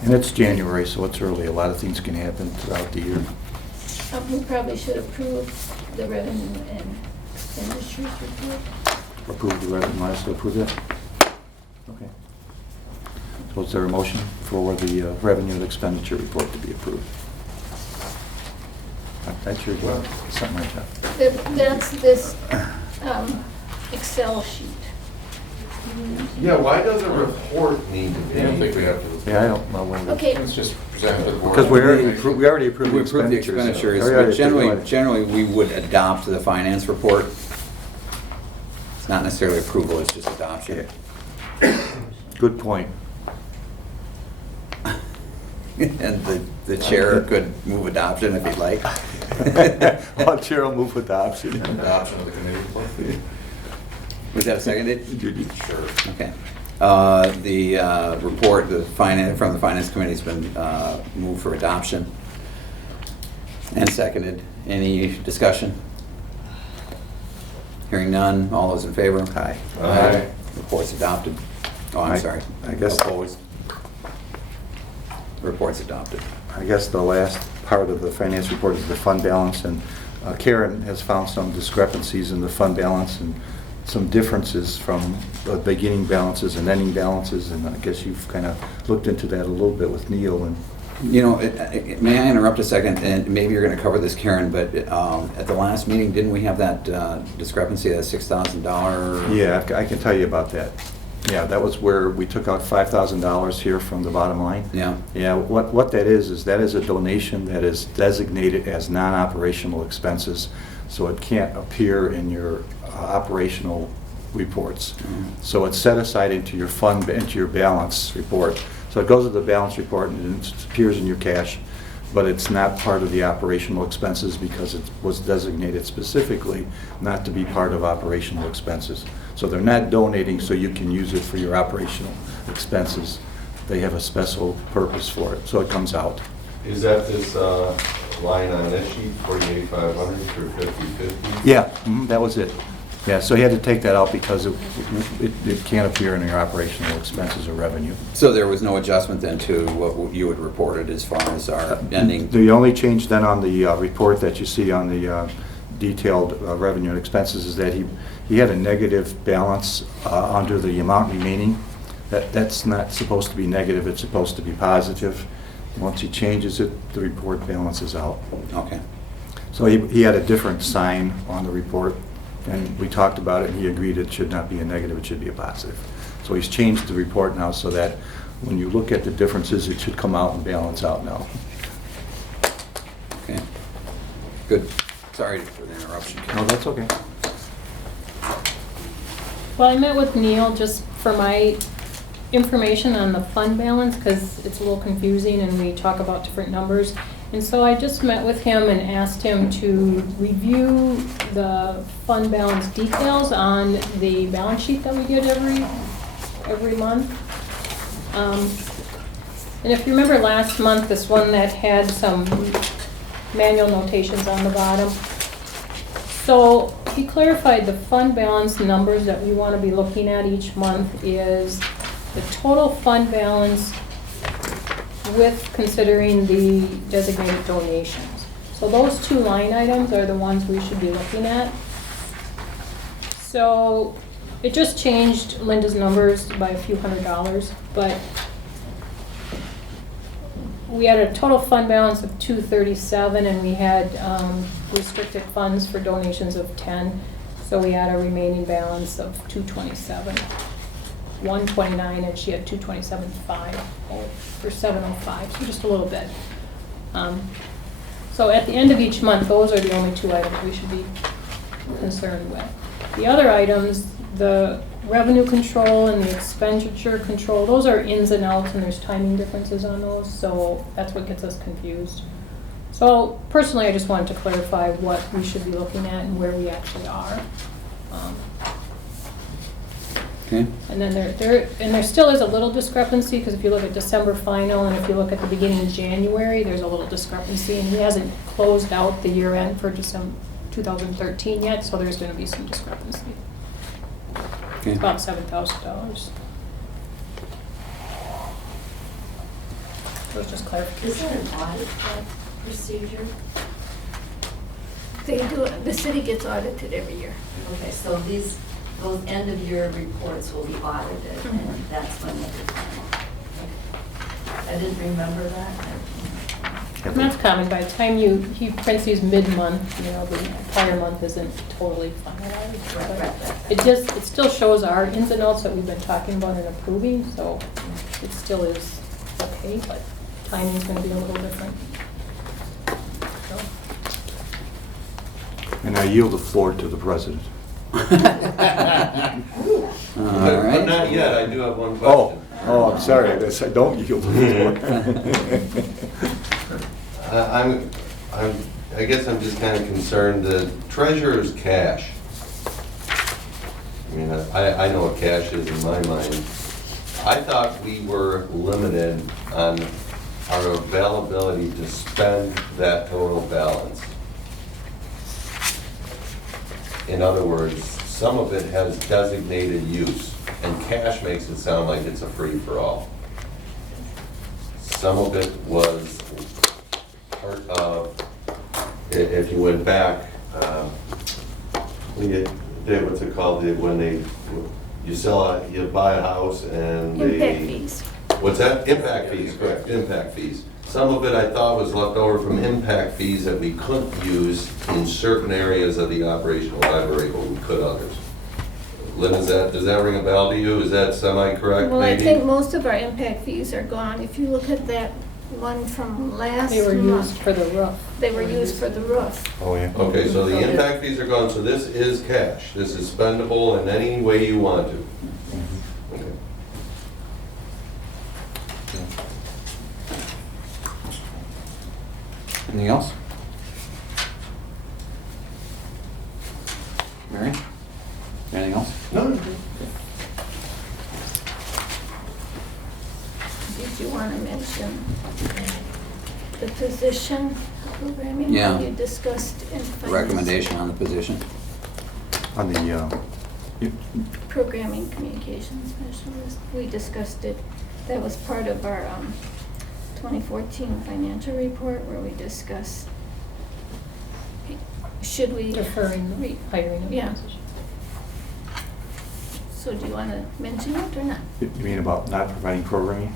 And it's January, so it's early. A lot of things can happen throughout the year. We probably should approve the revenue and expenditures report. Approve the revenue, I still approve that? Okay. So is there a motion for the revenue and expenditure report to be approved? That's your, something like that. That's this Excel sheet. Yeah, why does a report need to be? I don't think we have to. Yeah, I don't know when. Okay. It's just presented to the board. Because we already approved the We approved the expenditures. expenditures, but generally we would adopt the finance report. It's not necessarily approval, it's just adoption. Good point. And the chair could move adoption if he'd like. Well, Chair will move adoption. Adoption of the committee report. Was that seconded? Sure. Okay. The report, from the Finance Committee has been moved for adoption and seconded. Any discussion? Hearing none, all those in favor? Aye. Aye. Report's adopted. Oh, I'm sorry. I guess- Opposed? Report's adopted. I guess the last part of the finance report is the fund balance, and Karen has found some discrepancies in the fund balance and some differences from beginning balances and ending balances, and I guess you've kind of looked into that a little bit with Neil. And You know, may I interrupt a second? And maybe you're going to cover this, Karen, but at the last meeting, didn't we have that discrepancy, that $6,000? yeah, I can tell you about that. Yeah, that was where we took out $5,000 here from the bottom line. Yeah. Yeah, what that is that is a donation that is designated as non-operational expenses, so it can't appear in your operational reports. So it's set aside into your fund, into your balance report. So it goes to the balance report and it appears in your cash, but it's not part of the operational expenses because it was designated specifically not to be part of operational expenses. So they're not donating so you can use it for your operational expenses. They have a special purpose for it, so it comes out. Is that this line on this sheet, 48,500 through 50/50? Yeah, that was it. Yeah, so he had to take that out because it can't appear in your operational expenses or revenue. So there was no adjustment then to what you had reported as far as our ending? The only change then on the report that you see on the detailed revenue and expenses is that he had a negative balance under the amount remaining. That's not supposed to be negative, it's supposed to be positive. Once he changes it, the report balances out. Okay. So he had a different sign on the report, and we talked about it, and he agreed it should not be a negative, it should be a positive. So he's changed the report now so that when you look at the differences, it should come out and balance out now. Okay. Good. Sorry for the interruption. No, that's okay. Well, I met with Neil just for my information on the fund balance, because it's a little confusing and we talk about different numbers. And so I just met with him and asked him to review the fund balance details on the balance sheet that we get every month. And if you remember last month, this one that had some manual notations on the bottom. So he clarified the fund balance numbers that we want to be looking at each month is the total fund balance with considering the designated donations. So those two line items are the ones we should be looking at. So it just changed Linda's numbers by a few $100s, but we had a total fund balance of $237, and we had restricted funds for donations of 10. So we had a remaining balance of $227. 129, and she had 227.5 for 705, so just a little bit. So at the end of each month, those are the only two items we should be concerned with. The other items, the revenue control and the expenditure control, those are ins and outs, and there's timing differences on those, so that's what gets us confused. So personally, I just wanted to clarify what we should be looking at and where we actually are. Okay. And then there still is a little discrepancy, because if you look at December final and if you look at the beginning of January, there's a little discrepancy, and he hasn't closed out the year end for December 2013 yet, so there's going to be some discrepancy. Okay. It's about $7,000. So it's just clarification. Is there an audit procedure? They do, the city gets audited every year. Okay, so those end of year reports will be audited, and that's when they're final. I didn't remember that. And that's common. By the time he prints these mid-month, the prior month isn't totally finalized. Right. It still shows our ins and outs that we've been talking about and approving, so it still is okay, but timing's gonna be a little different. So. And I yield the floor to the president. All But right. not yet, I do have one Oh, question. I'm sorry, I said don't yield the floor. I guess I'm just kind of concerned, the treasurer's cash. I mean, I know what cash is in my mind. I thought we were limited on our availability to spend that total balance. In other words, some of it has designated use, and cash makes it sound like it's a free-for-all. Some of it was part of, if you went back, when you did, what's it called, when they, you buy a house and they. Impact fees. What's that? Impact fees, correct, impact fees. Some of it I thought was left over from impact fees that we couldn't use in certain areas of the operational library, but we could others. Lynn, does that ring a bell to you? Is that semi-correct, Well, I maybe? think most of our impact fees are gone. If you look at that one from last They were used month, for the roof. they were used for the roof. Oh, yeah. Okay, so the impact fees are gone, so this is cash. This is spendable in any way you want to. Okay. Anything else? Mary? Anything else? No. Did you want to mention the position programming Yeah. that you discussed in finance? Recommendation on the position? On the, Programming communications specialist. We discussed it. That was part of our 2014 financial report where we discussed, should we? Deferring hiring of the Yeah. position. So do you want to mention it or not? you mean about not providing programming?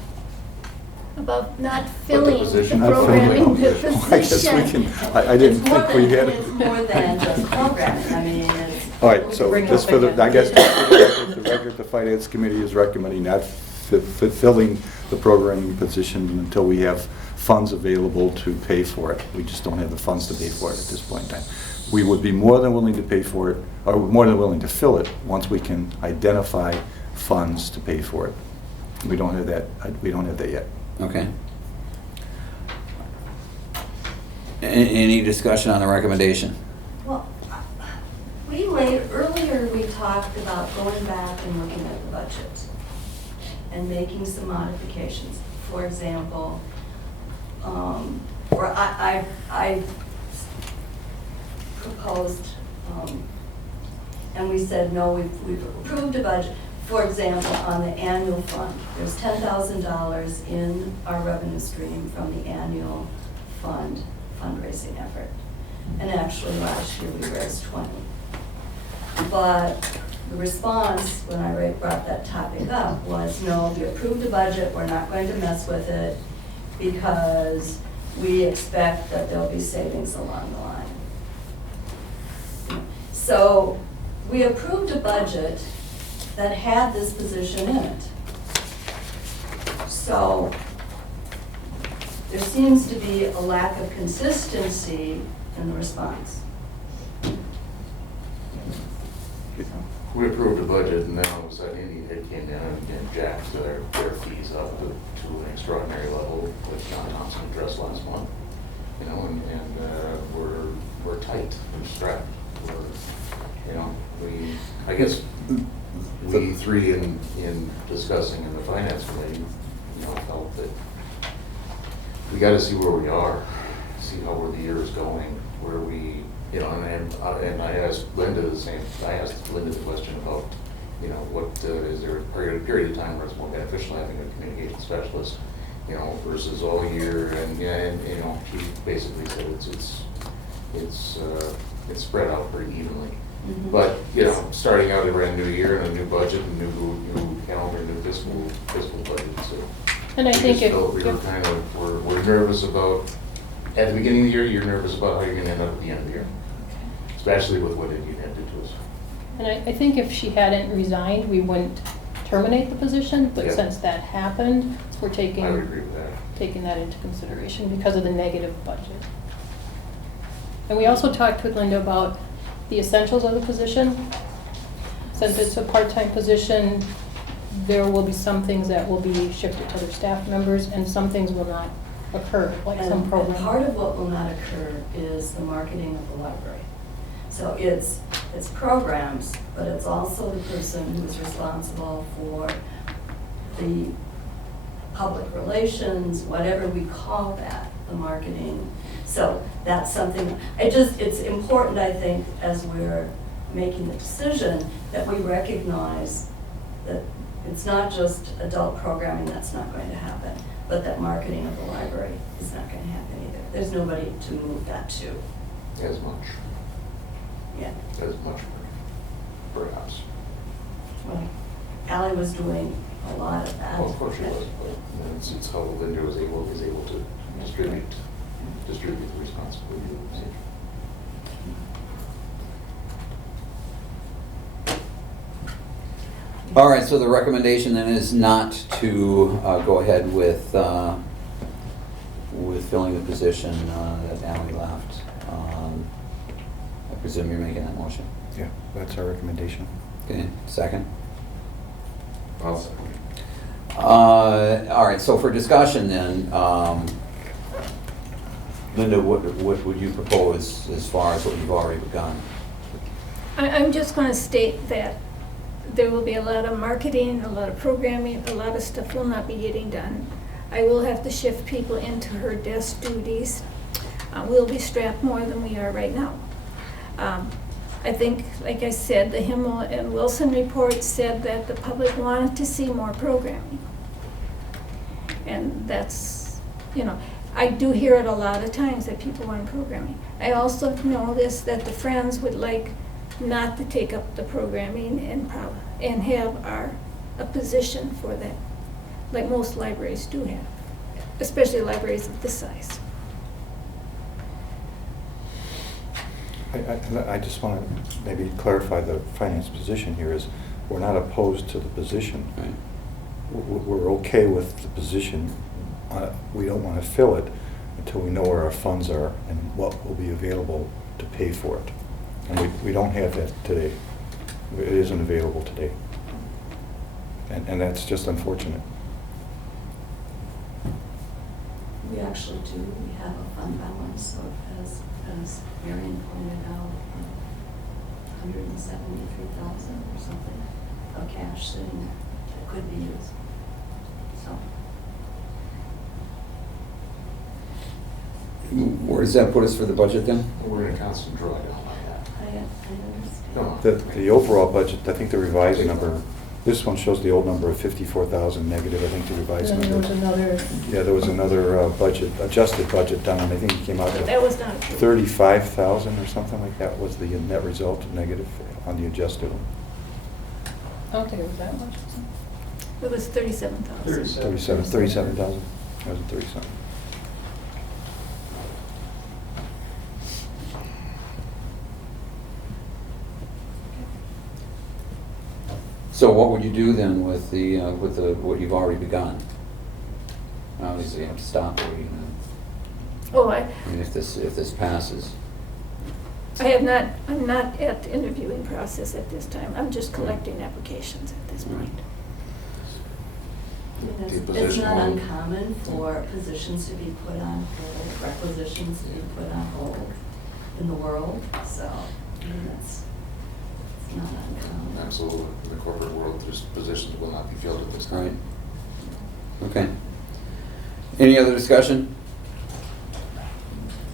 About not filling the position. Not filling programming it. the I guess we position. can, I didn't It's more think we than- had. It's more than just programming, I mean, it's. All right, so Bring it just up for the, again. I guess, the record, the finance committee is recommending not fulfilling the programming position until we have funds available to pay for it. We just don't have the funds to pay for it at this point in time. We would be more than willing to pay for it, or more than willing to fill it, once we can identify funds to pay for it. We don't have that yet. Okay. Any discussion on the recommendation? Well, earlier we talked about going back and looking at the budget and making some modifications. For example, or I proposed, and we said, no, we've approved a budget. For example, on the annual fund, there's $10,000 in our revenue stream from the annual fund fundraising effort. And actually, last year we raised 20. But the response, when I brought that topic up, was, no, we approved a budget, we're not going to mess with it because we expect that there'll be savings along the line. So we approved a budget that had this position in it. So there seems to be a lack of consistency in the response. We approved a budget, and then all of a sudden, Indian came in and jacked their fees up to an extraordinary level, which John Thompson addressed last month. You know, and we're tight, we're strapped. I guess we three in discussing in the finance committee, felt that we got to see where we are, see where the year is going, where we. And I asked Linda the question about, what is there a period of time where it's more beneficial having a communication specialist, versus all year, and she basically said it's spread out pretty evenly. Mhm. But starting out a brand new year and a new budget, and new calendar, new fiscal budget, so. And I think we were kind of we're nervous about. At the beginning of the year, you're nervous about how you're going to end up at the end of the year. Especially with what Indian did to us. And I think if she hadn't resigned, we wouldn't terminate the position, but Yeah. since that happened, we're I would taking agree with that. that into consideration because of the negative budget. And we also talked with Linda about the essentials of the position. Since it's a part-time position, there will be some things that will be shifted to other staff members, and some things will not occur, like some And programs. part of what will not occur is the marketing of the library. So it's programs, but it's also the person who's responsible for the public relations, whatever we call that, the marketing. So that's something, it's important, I think, as we're making the decision, that we recognize that it's not just adult programming that's not going to happen, but that marketing of the library is not going to happen either. There's nobody to move that to. As much, Yeah. perhaps. Well, Ally was doing a lot of that. Well, of course she was, but it's how Linda was able to distribute the responsibility of the position. All right, so the recommendation then is not to go ahead with filling the position that Ally left. I presume you're making that motion. Yeah, that's our recommendation. Okay, second? I'll second. All right, so for discussion then, Linda, what would you propose as far as what you've already begun? I'm just going to state that there will be a lot of marketing, a lot of programming, a lot of stuff will not be getting done. I will have to shift people into her desk duties. We'll be strapped more than we are right now. I think, like I said, the Himmel and Wilson report said that the public wanted to see more programming. And that's, I do hear it a lot of times that people want programming. I also know this, that the Friends would like not to take up the programming and have a position for that, like most libraries do have, especially libraries of this size. I just want to maybe clarify the finance position here is, we're not opposed to the position. Right. We're okay with the position. We don't want to fill it until we know where our funds are and what will be available to pay for it. And we don't have that today. It isn't available today. And that's just unfortunate. We actually do, we have a fund balance of, as Marion pointed out, 173,000 or something of cash sitting that could be used. So, Where does that put us for the budget then? We're in a constant drawdown on that. I understand. No. The overall budget, I think the revised number, this one shows the old number of 54,000 negative. I think the revised Then number. there was another, Yeah, there was another budget, adjusted budget down, I think it came out But to that was not true. 35,000 or something like that was the net result negative on the adjusted one. I don't think it was that much. It was 37,000. 37,000. That was 37. So what would you do then with what you've already begun? Obviously, you have to stop it. Oh, I mean, if this passes. I'm not at the interviewing process at this time. I'm just collecting applications at this point. it's not uncommon for positions to be put on hold, requisitions to be put on hold in the world, so, it's not uncommon. Absolutely. In the corporate world, there's positions will not be filled at this Right. time. Okay. Any other discussion?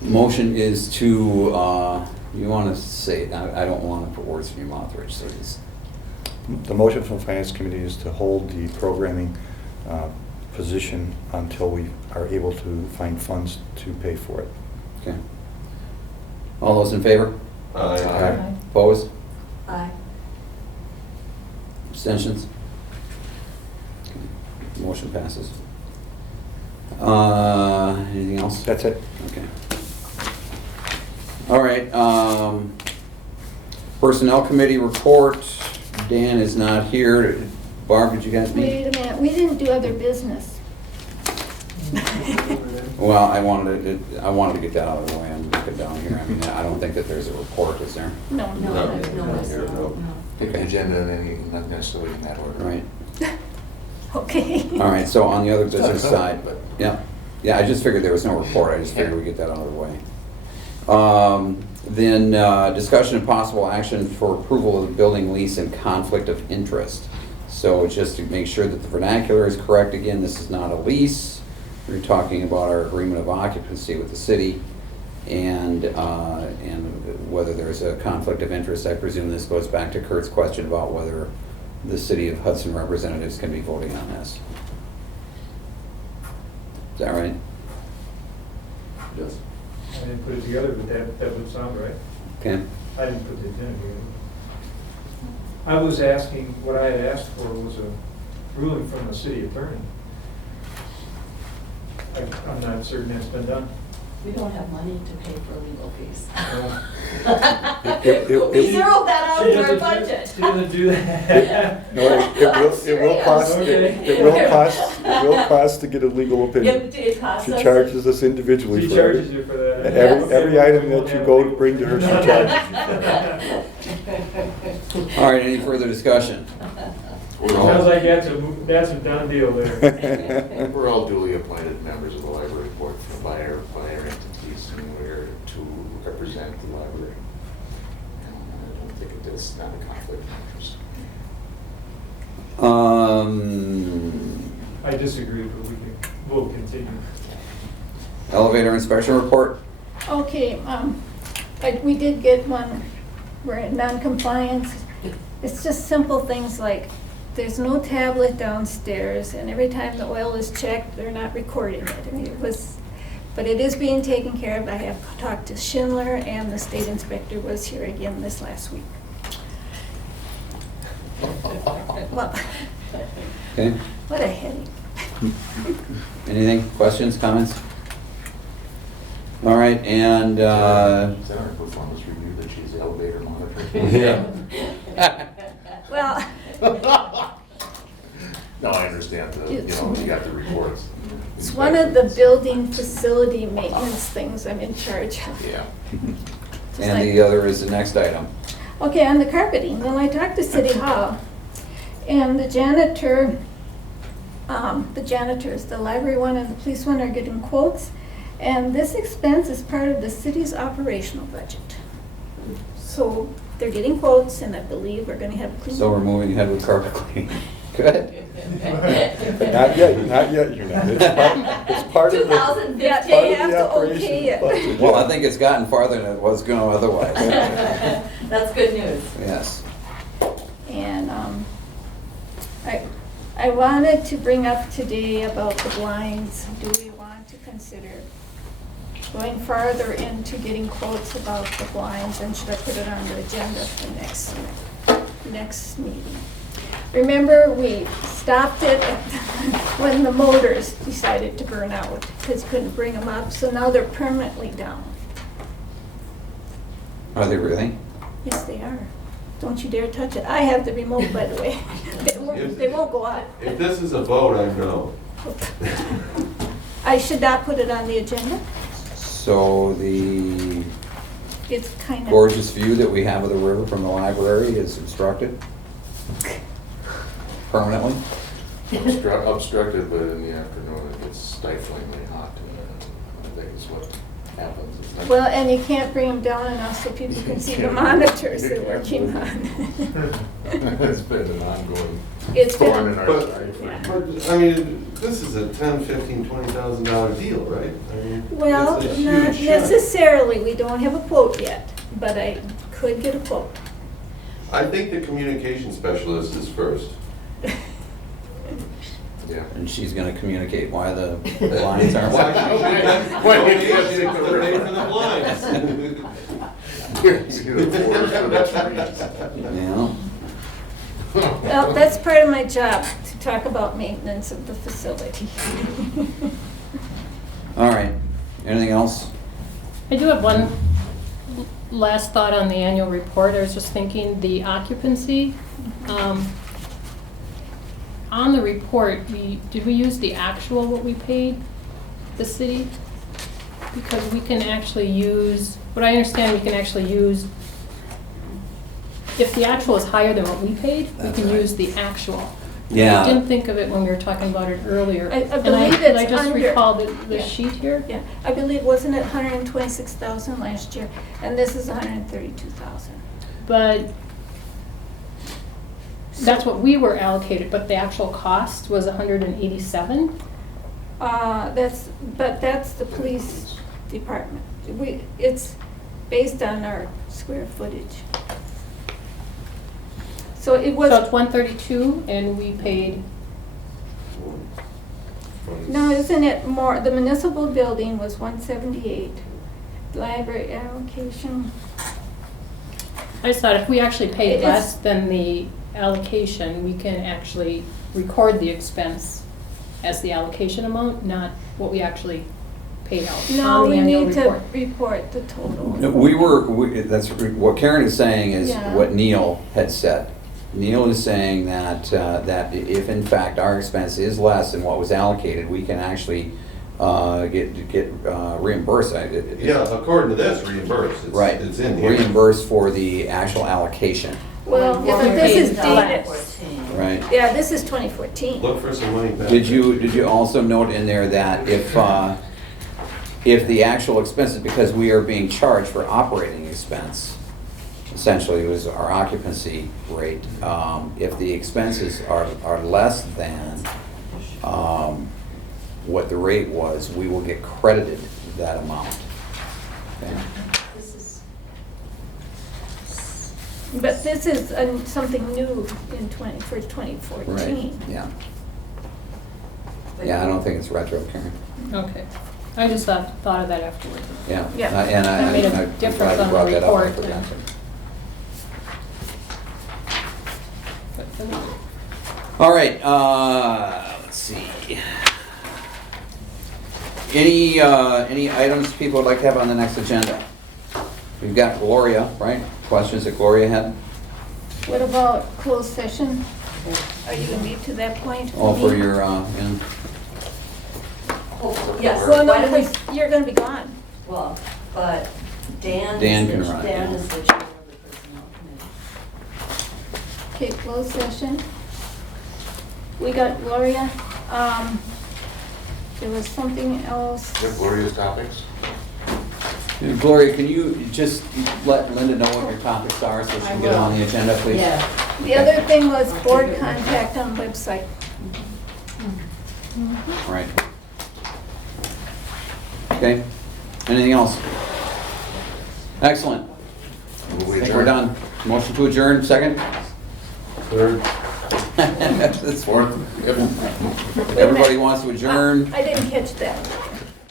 Motion is to, you want to say, I don't want to put words in your mouth, Rich, so just. The motion from the Finance Committee is to hold the programming position until we are able to find funds to pay for it. Okay. All those in favor? Aye. Opposed? Aye. Abstentions? Okay. Motion passes. Anything else? That's it. Okay. All right, Personnel Committee report. Dan is not here. Barb, did you guys meet? Wait a minute, we didn't do other business. Well, I wanted to get that out of the way and look it down here. I mean, I don't think that there's a report, is there? No, No, no. it's not, no. Take the Okay. agenda and then not necessarily in that order. Right. Okay. All right, so on the other business It's not side, but yeah, I just figured there was no report. I just figured we'd get that out of the way. Then discussion and possible action for approval of the building lease and conflict of interest. So just to make sure that the vernacular is correct, again, this is not a lease. We're talking about our agreement of occupancy with the city, and whether there's a conflict of interest. I presume this goes back to Kurt's question about whether the city of Hudson representatives can be voting on this. Is that right? Yes. I didn't put it together, but that would sound right. Okay. I didn't put the agenda together. I was asking, what I had asked for was a ruling from the city attorney. I'm not certain that's been done. We don't have money to pay for legal fees. It- We zeroed that out She in our doesn't- budget. She doesn't do that. No, it will cost, Okay. it will cost to get a legal opinion. It costs She us. charges us individually She for charges every, you for that. every item that you go to bring to her, she charges. All right, any further discussion? Sounds like that's a done deal there. We're all duly appointed members of the library board by our entities, and we're to represent the library. And I don't think it's not a conflict of interest. I disagree, but we'll continue. Elevator inspection report? Okay, we did get one, we're in non-compliance. It's just simple things like, there's no tablet downstairs, and every time the oil is checked, they're not recording it. I mean, but it is being taken care of. I have talked to Schindler, and the state inspector was here again this last week. Well, Okay, what a headache. anything, questions, comments? All right, and, Is that our performance review that she's the elevator monitor? Well, No, I understand you got the reports. it's one of the building facility maintenance things I'm in charge of. Yeah. Just and like- the other is the next item. Okay, on the carpeting, well, I talked to City Hall, and the janitors, the library one and the police one are getting quotes, and this expense is part of the city's operational budget. So they're getting quotes, and I believe we're gonna have clean. So we're moving ahead with carpet cleaning. Good. Not yet, you're not. It's part of the, 2015. Yeah, part they of have the to okay operation it. budget. Well, I think it's gotten farther than it was going to otherwise. That's good news. Yes. And I wanted to bring up today about the blinds. Do we want to consider going farther into getting quotes about the blinds, and should I put it on the agenda for next meeting? Remember, we stopped it when the motors decided to burn out because couldn't bring them up, so now they're permanently down. Are they really? Yes, they are. Don't you dare touch it. I have the remote, by the way. They won't go out. If this is a vote, I know. I should not put it on the agenda. So the It's kind of. gorgeous view that we have of the river from the library is obstructed permanently? Obstructed, but in the afternoon it gets stiflingly hot. I think is what happens. It's not- Well, and you can't bring them down enough so people can see the monitors they're working on. It's been an ongoing It's been- thorn in our But, side. Yeah. but, I mean, this is a $10,000, $15,000, $20,000 deal, right? I mean, Well, it's a not huge check. necessarily. We don't have a quote yet, but I could get a quote. I think the communication specialist is first. Yeah. And she's gonna communicate why the lines aren't. Why she should then Why donate you it can't to pay for the blinds. See the forest for that tree. Yeah. Well, that's part of my job, to talk about maintenance of the facility. All right. Anything else? I do have one last thought on the annual report. I was just thinking, the occupancy. On the report, did we use the actual what we paid the city? Because we can actually use, what I understand, we can actually use, if the actual is higher than what we paid, we That's can right. use the actual. Yeah. I didn't think of it when we were talking about it earlier. I And believe and I it's just under. recall the Yeah. sheet here. Yeah, I believe, wasn't it 126,000 last year? And this is 132,000. But That's what we were allocated, but the actual cost was 187? That's the police department. It's based on our square footage. So it was. So it's 132 and we paid, No, isn't it more, the municipal building was 178, library allocation, I just thought if we actually paid It is- less than the allocation, we can actually record the expense as the allocation amount, not what we actually paid out no, on the we annual need to report. report the total. No, that's, what Karen is saying is Yeah. what Neil had said. Neil is saying that, that if in fact our expense is less than what was allocated, we can actually get reimbursed. Yeah, according to this, reimbursed. It's- Right. It's in here. Reimbursed for the actual allocation, Well, yeah, but this is dated, right? yeah, this is 2014. Look for some money back. Did you also note in there that if the actual expenses, because we are being charged for operating expense, essentially it was our occupancy rate, if the expenses are less than what the rate was, we will get credited that amount. Okay? This is, But this is something new for 2014. Right, yeah. Yeah, I don't think it's retro, Karen. Okay. I just thought of that afterwards. Yeah. Yeah. And That made a I'm glad difference you on the brought that up. I report, forgot yeah. to- All right, let's see. Any items people would like to have on the next agenda? We've got Gloria, right? Questions that Gloria had? What about closed session? Are you gonna be to that point? All for Me? your, yes. Well, no, why don't we- because you're gonna be gone. Well, but Dan Dan is can the, run it, Dan yeah. is the chair of the personnel committee. Okay, closed session. We got Gloria. There was something else. You have Gloria's topics? Gloria, can you just let Linda know what your topics are so she can get on the agenda, please? Yeah. The other thing was board contact on website. All right. Okay, anything else? Excellent. I think we're done. Motion to adjourn, second? Third. That's fourth. Everybody wants to adjourn. I didn't catch that.